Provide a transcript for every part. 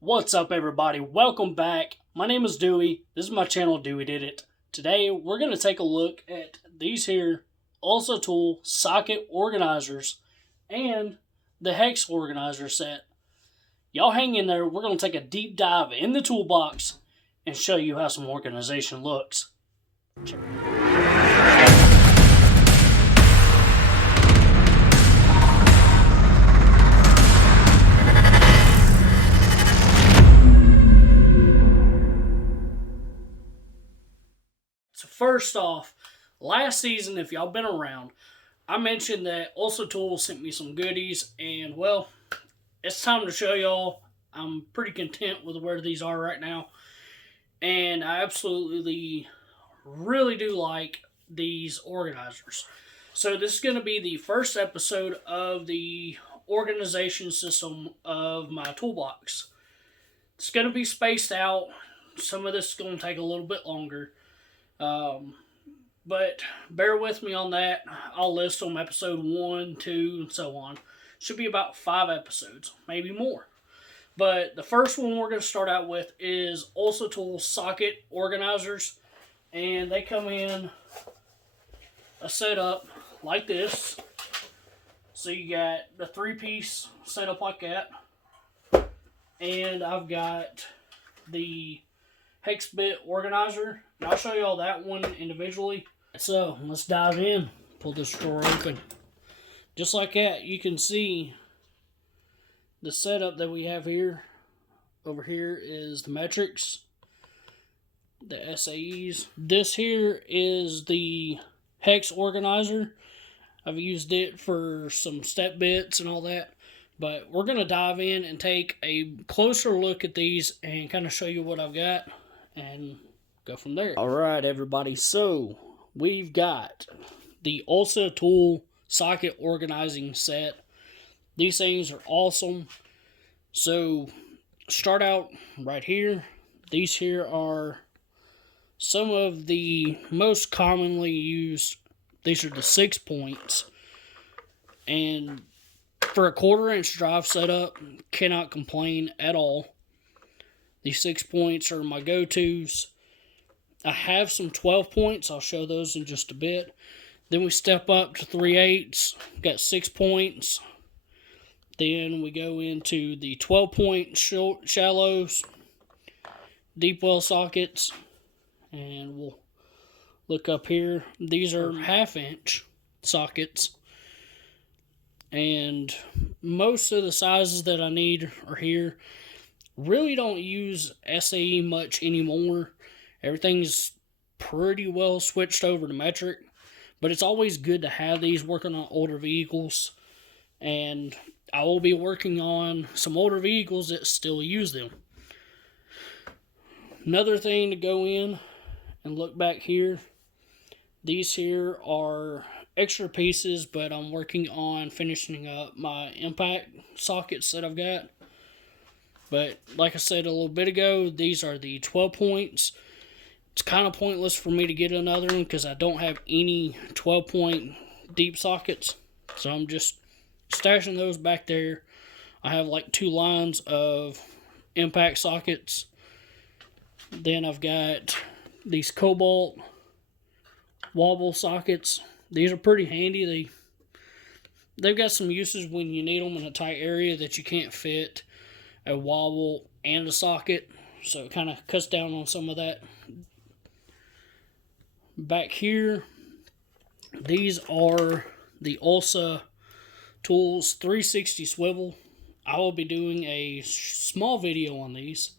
What's up, everybody? Welcome back. My name is Dewey. This is my channel, Dewey Did It. Today, we're going to take a look at these here Ulsa tool socket organizers and the Hex Organizer set. Y'all hang in there. We're going to take a deep dive in the toolbox and show you how some organization looks. Check it out. So first off, last season, if y'all been around, I mentioned that Olsa Tools sent me some goodies, and well, it's time to show y'all. I'm pretty content with where these are right now, and I absolutely really do like these organizers. So this is going to be the first episode of the organization system of my toolbox. It's going to be spaced out. Some of this is going to take a little bit longer. But bear with me on that. I'll list them episode 1, 2, and so on. Should be about 5 episodes, maybe more. But the first one we're going to start out with is Olsa Tool socket organizers. And they come in a setup like this. So you got the 3-piece setup like that. And I've got the Hex bit organizer. And I'll show you all that one individually. So let's dive in. Pull this drawer open. Just like that, you can see the setup that we have here. Over here is the metrics, the SAEs. This here is the Hex organizer. I've used it for some step bits and all that. But we're going to dive in and take a closer look at these and kind of show you what I've got and go from there. Alright, everybody, so we've got the Ulsa tool socket organizing set. These things are awesome. So start out right here. These here are some of the most commonly used. These are the 6 points, and for a 1/4-inch drive setup, cannot complain at all. These 6 points are my go-tos. I have some 12 points. I'll show those in just a bit. Then we step up to 3/8. Got 6 points. Then we go into the 12-point shallows, deep well sockets. And we'll look up here. These are 1/2-inch sockets. And most of the sizes that I need are here. Really don't use SAE much anymore. Everything's pretty well switched over to metric. But it's always good to have these working on older vehicles. And I will be working on some older vehicles that still use them. Another thing to go in and look back here. These here are extra pieces, but I'm working on finishing up my impact sockets that I've got. But like I said a little bit ago, these are the 12 points. It's kind of pointless for me to get another one because I don't have any 12-point deep sockets. So I'm just stashing those back there. I have like 2 lines of impact sockets. Then I've got these Cobalt Wobble sockets. These are pretty handy. They've got some uses when you need them in a tight area that you can't fit a wobble and a socket. So it kind of cuts down on some of that. Back here, these are the Ulsa Tools 360 Swivel. I will be doing a small video on these,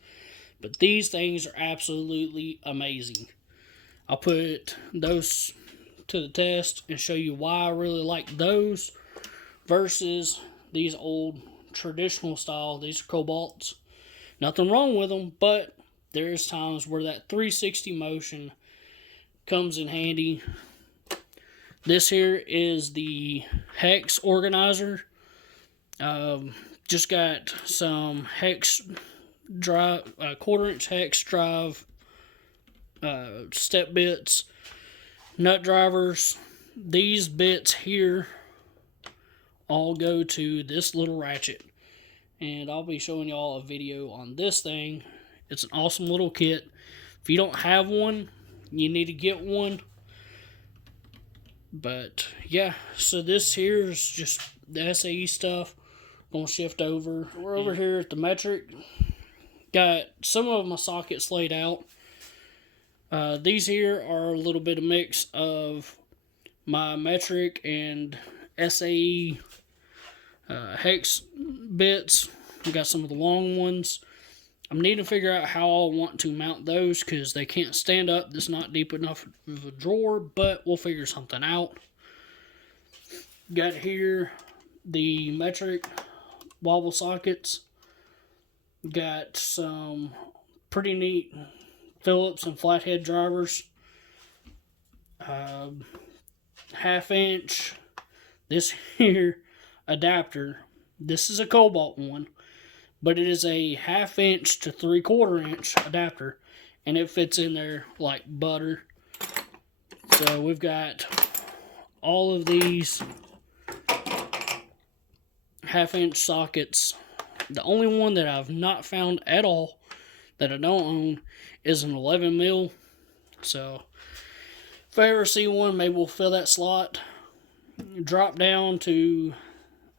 but these things are absolutely amazing. I'll put those to the test and show you why I really like those versus these old traditional style. These are Cobalts. Nothing wrong with them, but there's times where that 360 motion comes in handy. This here is the Hex Organizer. Just got some Hex drive, 1/4-inch Hex drive step bits, nut drivers. These bits here all go to this little ratchet. and I'll be showing y'all a video on this thing. It's an awesome little kit. If you don't have one, you need to get one. But yeah, so this here is just the SAE stuff. Gonna shift over. We're over here at the metric. Got some of my sockets laid out. These here are a little bit of mix of my metric and SAE hex bits. We got some of the long ones. I'm needing to figure out how I want to mount those because they can't stand up. It's not deep enough of a drawer, but we'll figure something out. Got here the metric wobble sockets. Got some pretty neat Phillips and flathead drivers. 1/2 inch. This here adapter. This is a Cobalt one, but it is a 1/2 inch to 3/4 inch adapter, and it fits in there like butter. So we've got all of these 1/2 inch sockets. The only one that I've not found at all that I don't own is an 11 mil. So if I ever see one, maybe we'll fill that slot. Drop down to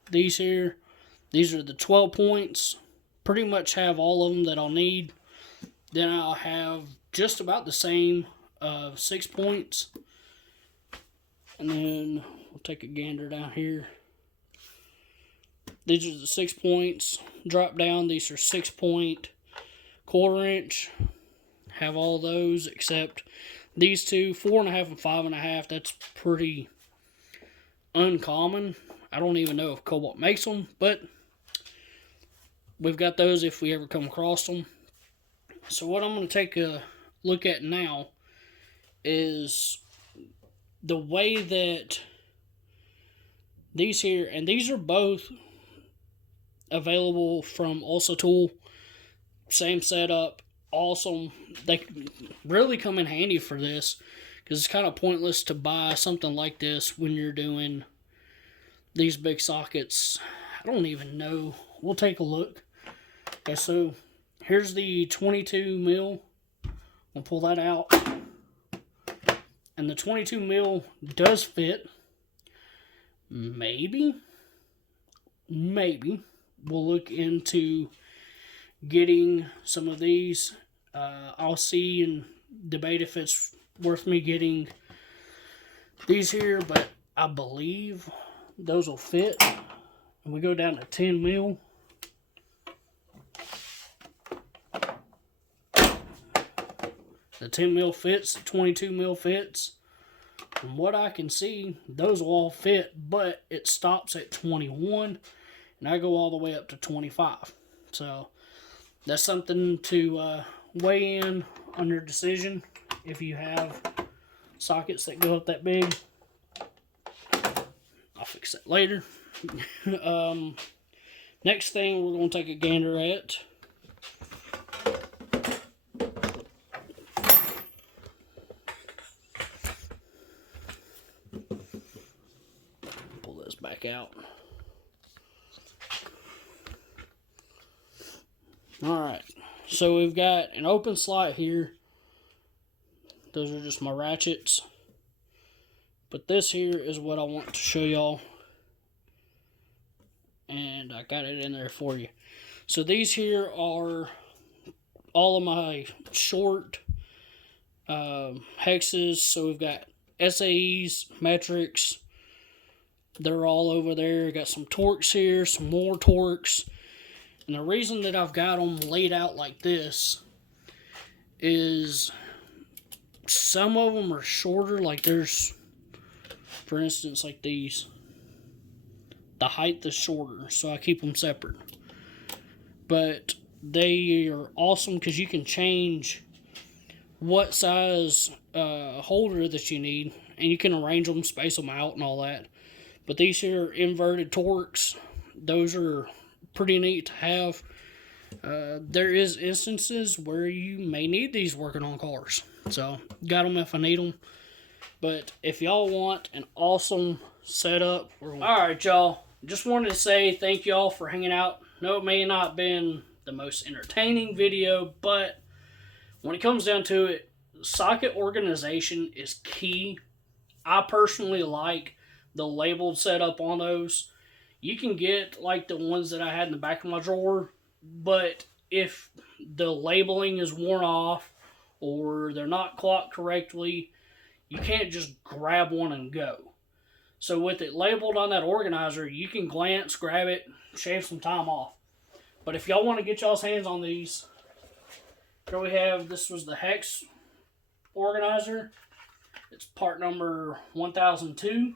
these here. These are the 12 points. Pretty much have all of them that I'll need. Then I'll have just about the same 6 points. And then we'll take a gander down here. These are the 6 points. Drop down. These are 6-point 1/4 inch. Have all those except these two, 4.5 and 5.5. That's pretty uncommon. I don't even know if Cobalt makes them, but we've got those if we ever come across them. So what I'm going to take a look at now is the way that these here, and these are both available from Ulsa tool. Same setup, awesome. They really come in handy for this because it's kind of pointless to buy something like this when you're doing these big sockets. I don't even know. We'll take a look. Okay, so here's the 22 mil. We'll pull that out. And the 22 mil does fit. Maybe. We'll look into getting some of these. I'll see and debate if it's worth me getting these here, but I believe those will fit. And we go down to 10 mil. The 10 mil fits, the 22 mil fits. From what I can see, those will all fit, but it stops at 21, and I go all the way up to 25. So that's something to weigh in on your decision if you have sockets that go up that big. I'll fix that later. Next thing we're going to take a gander at back out. Alright, so we've got an open slot here. Those are just my ratchets. But this here is what I want to show y'all. And I got it in there for you. So these here are all of my short hexes. So we've got SAEs, metrics. They're all over there. Got some torques here, some more torques. And the reason that I've got them laid out like this is some of them are shorter. Like there's, for instance, like these. The height is shorter, so I keep them separate. But they are awesome because you can change what size holder that you need. And you can arrange them, space them out and all that. But these here are inverted torques. Those are pretty neat to have. There is instances where you may need these working on cars. So, got them if I need them. But if y'all want an awesome setup. Alright, y'all. Just wanted to say thank y'all for hanging out No, it may not have been the most entertaining video, but when it comes down to it, socket organization is key. I personally like the labeled setup on those. You can get like the ones that I had in the back of my drawer, but if the labeling is worn off or they're not clocked correctly, you can't just grab one and go. So with it labeled on that organizer, you can glance, grab it, shave some time off. But if y'all want to get y'all's hands on these, here we have, this was the Hex Organizer. It's part number 1002.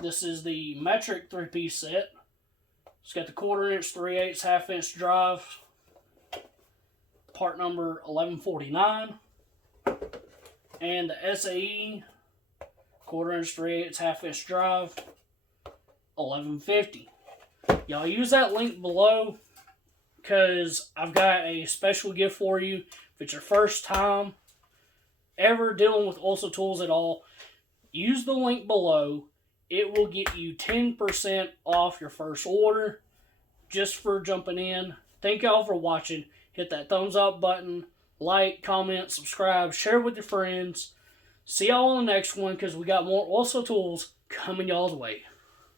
This is the metric 3-piece set. It's got the 1/4 inch, 3/8, 1/2 inch drive. Part number 1149. And the SAE 1/4 inch, 3/8, 1/2 inch drive 1150. Y'all use that link below because I've got a special gift for you. If it's your first time ever dealing with Ulsa tools at all, use the link below. It will get you 10% off your first order just for jumping in. Thank y'all for watching. Hit that thumbs up button, like, comment, subscribe, share with your friends. See y'all on the next one because we got more Ulsa tools coming y'all's way.